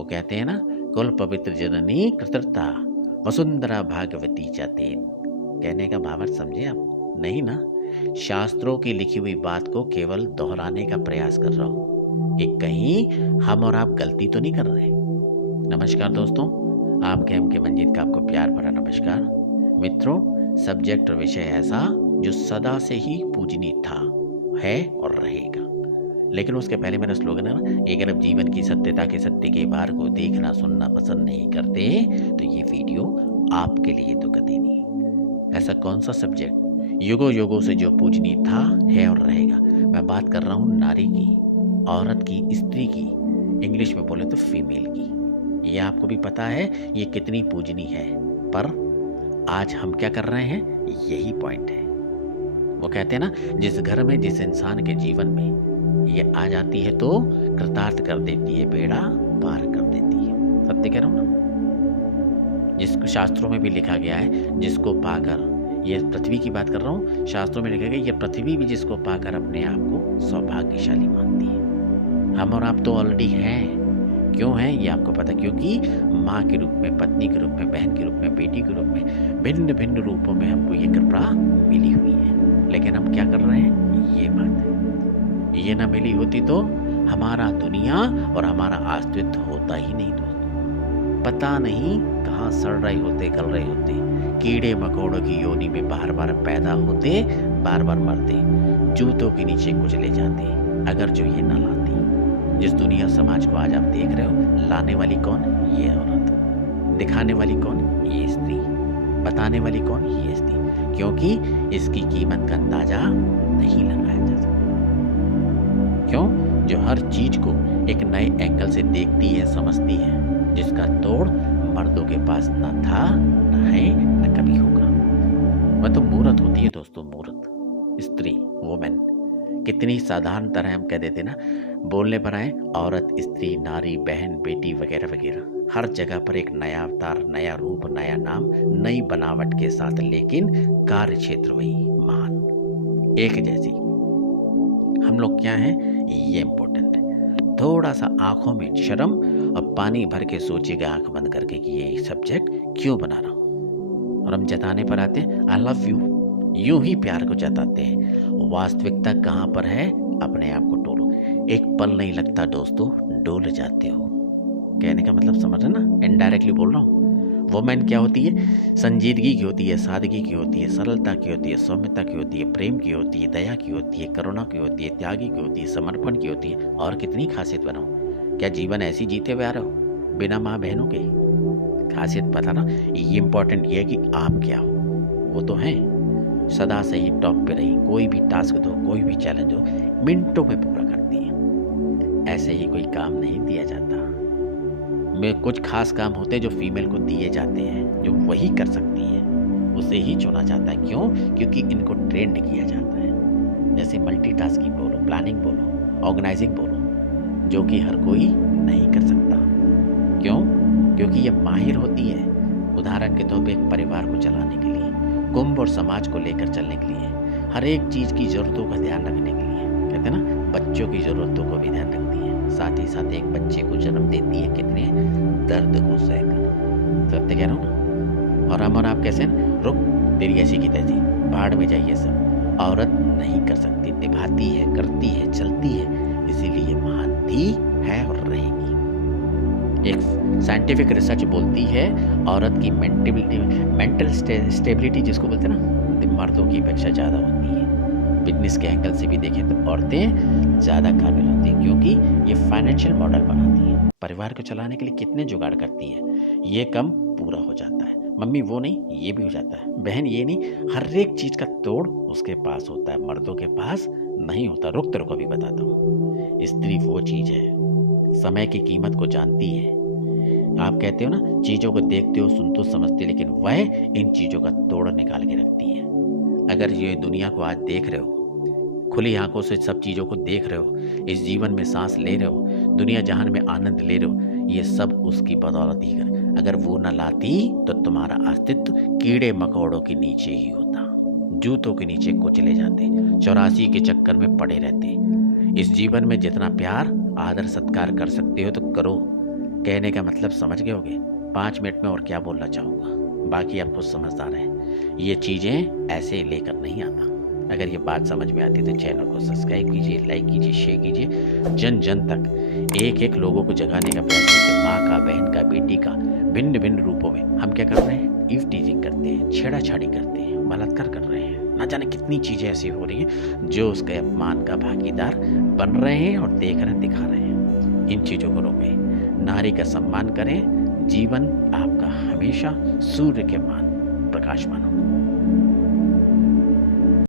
वो कहते हैं ना, कुल पवित्र जननी कृतर्ता वसुंधरा भागवती चातेन। कहने का भावार्थ समझे आप? नहीं ना, शास्त्रों की लिखी हुई बात को केवल दोहराने का प्रयास कर रहा हूँ कि कहीं हम और आप गलती तो नहीं कर रहे। नमस्कार दोस्तों, आपके एम के मंजीत का आपको प्यार भरा नमस्कार। मित्रों, सब्जेक्ट और विषय ऐसा जो सदा से ही पूजनीय था, है और रहेगा। लेकिन उसके पहले मेरा स्लोगन है ना, अगर आप जीवन की सत्यता के सत्य के बार को देखना सुनना पसंद नहीं करते तो ये वीडियो आपके लिए तो कतई नहीं। ऐसा कौन सा सब्जेक्ट युगों युगों से जो पूजनीय था, है और रहेगा? मैं बात कर रहा हूँ नारी की, औरत की, स्त्री की, इंग्लिश में बोले तो फीमेल की। ये आपको भी पता है ये कितनी पूजनीय है, पर आज हम क्या कर रहे हैं, यही पॉइंट है। वो कहते हैं ना, जिस घर में जिस इंसान के जीवन में ये आ जाती है तो कृतार्थ कर देती है, बेड़ा पार कर देती है। सत्य कह रहा हूँ ना, जिसको शास्त्रों में भी लिखा गया है, जिसको पाकर, ये पृथ्वी की बात कर रहा हूँ, शास्त्रों में लिखा गया ये पृथ्वी भी जिसको पाकर अपने आप को सौभाग्यशाली मानती है। हम और आप तो ऑलरेडी हैं। क्यों है ये आपको पता? क्योंकि माँ के रूप में, पत्नी के रूप में, बहन के रूप में, बेटी के रूप में, भिन्न भिन्न रूपों में हमको ये कृपा मिली हुई है। लेकिन हम क्या कर रहे हैं, ये बात है। ये ना मिली होती तो हमारा दुनिया और हमारा अस्तित्व होता ही नहीं दोस्तों। पता नहीं कहाँ सड़ रहे होते, गल रहे होते, कीड़े मकोड़ों की योनि में बार बार पैदा होते, बार बार मरते, जूतों के नीचे कुचले जाते, अगर जो ये ना लाती। जिस दुनिया समाज को आज आप देख रहे हो, लाने वाली कौन? ये औरत। दिखाने वाली कौन? ये स्त्री। बताने वाली कौन? ये स्त्री। क्योंकि इसकी कीमत का अंदाजा नहीं लगाया जा सकता। क्यों? जो हर चीज को एक नए एंगल से देखती है, समझती है, जिसका तोड़ मर्दों के पास न था, न है, न कभी होगा। वह तो मूर्त होती है दोस्तों, मूर्त, स्त्री, वुमेन। कितनी साधारण तरह हम कह देते ना, बोलने पर आए औरत, स्त्री, नारी, बहन, बेटी वगैरह वगैरह। हर जगह पर एक नया अवतार, नया रूप, नया नाम, नई बनावट के साथ, लेकिन कार्य क्षेत्र वही महान, एक जैसी। हम लोग क्या हैं, ये इम्पोर्टेंट है। थोड़ा सा आंखों में शर्म और पानी भर के सोचिएगा आंख बंद करके कि ये सब्जेक्ट क्यों बना रहा हूँ। और हम जताने पर आते हैं, आई लव यू, यूं ही प्यार को जताते हैं। वास्तविकता कहाँ पर है, अपने आप को टोलो। एक पल नहीं लगता दोस्तों, डोल जाते हो। कहने का मतलब समझ रहे ना, इनडायरेक्टली बोल रहा हूँ। वुमेन क्या होती है? संजीदगी की होती है, सादगी की होती है, सरलता की होती है, सौम्यता की होती है, प्रेम की होती है, दया की होती है, करुणा की होती है, त्यागी की होती है, समर्पण की होती है। और कितनी खासियत बनाओ। क्या जीवन ऐसी जीते हुए आ रहे हो बिना माँ बहनों के? खासियत पता ना, ये इंपॉर्टेंट ये है कि आप क्या हो। वो तो हैं, सदा से ही टॉप पे रही, कोई भी टास्क दो, कोई भी चैलेंज हो, मिनटों में पूरा करती है। ऐसे ही कोई काम नहीं दिया जाता। में कुछ खास काम होते हैं जो फीमेल को दिए जाते हैं, जो वही कर सकती है, उसे ही चुना जाता है। क्यों? क्योंकि इनको ट्रेंड किया जाता है। जैसे मल्टीटास्किंग बोलो, प्लानिंग बोलो, ऑर्गेनाइजिंग बोलो, जो कि हर कोई नहीं कर सकता। क्यों? क्योंकि ये माहिर होती है, उदाहरण के तौर पे एक परिवार को चलाने के लिए, कुंभ और समाज को लेकर चलने के लिए, हर एक चीज़ की ज़रूरतों का ध्यान रखने के लिए। कहते हैं ना, बच्चों की ज़रूरतों को भी ध्यान रखती है, साथ ही साथ एक बच्चे को जन्म देती है, कितने दर्द को सहकर। सत्य कह रहा हूँ ना। और हम और आप कैसे हैं? रुक, तेरी ऐसी की तैसी, भाड़ में जाइए सब। औरत नहीं कर सकती, निभाती है, करती है, चलती है, इसीलिए महान थी, है और रहेगी। एक साइंटिफिक रिसर्च बोलती है औरत की मेंटल स्टेबिलिटी जिसको बोलते हैं ना, मर्दों की अपेक्षा ज़्यादा होती है। बिजनेस के एंगल से भी देखें तो औरतें ज़्यादा काबिल होती हैं, क्योंकि ये फाइनेंशियल मॉडल बनाती हैं, परिवार को चलाने के लिए कितने जुगाड़ करती है। ये कम पूरा हो जाता है, मम्मी वो नहीं, ये भी हो जाता है, बहन ये नहीं, हर एक चीज़ का तोड़ उसके पास होता है, मर्दों के पास नहीं होता। रुक तेरे को भी बताता हूँ। स्त्री वो चीज़ है, समय की कीमत को जानती है। आप कहते हो ना, चीज़ों को देखते हो, सुनते हो, समझते हो, लेकिन वह इन चीज़ों का तोड़ निकाल के रखती है। अगर ये दुनिया को आज देख रहे हो, खुली आंखों से सब चीज़ों को देख रहे हो, इस जीवन में सांस ले रहे हो, दुनिया जहान में आनंद ले रहे हो, ये सब उसकी बदौलत ही कर। अगर वो न लाती तो तुम्हारा अस्तित्व कीड़े मकोड़ों के नीचे ही होता, जूतों के नीचे कुचले जाते, 84 के चक्कर में पड़े रहते। इस जीवन में जितना प्यार, आदर, सत्कार कर सकते हो तो करो, कहने का मतलब समझ गए होगे। 5 मिनट में और क्या बोलना चाहूँगा, बाकी आप खुद समझदार हैं। ये चीज़ें ऐसे ही लेकर नहीं आता। अगर ये बात समझ में आती तो चैनल को सब्सक्राइब कीजिए, लाइक कीजिए, शेयर कीजिए। जन जन तक एक एक लोगों को जगाने का प्रयास कीजिए। माँ का, बहन का, बेटी का, भिन्न भिन्न रूपों में हम क्या कर रहे हैं, ईव टीजिंग करते हैं, छेड़ाछाड़ी करते हैं, बलात्कार कर रहे हैं। ना जाने कितनी चीज़ें ऐसी हो रही हैं जो उसके अपमान का भागीदार बन रहे हैं और देख रहे हैं, दिखा रहे हैं। इन चीज़ों को रोकें, नारी का सम्मान करें, जीवन आपका हमेशा सूर्य के मान प्रकाशमान हो।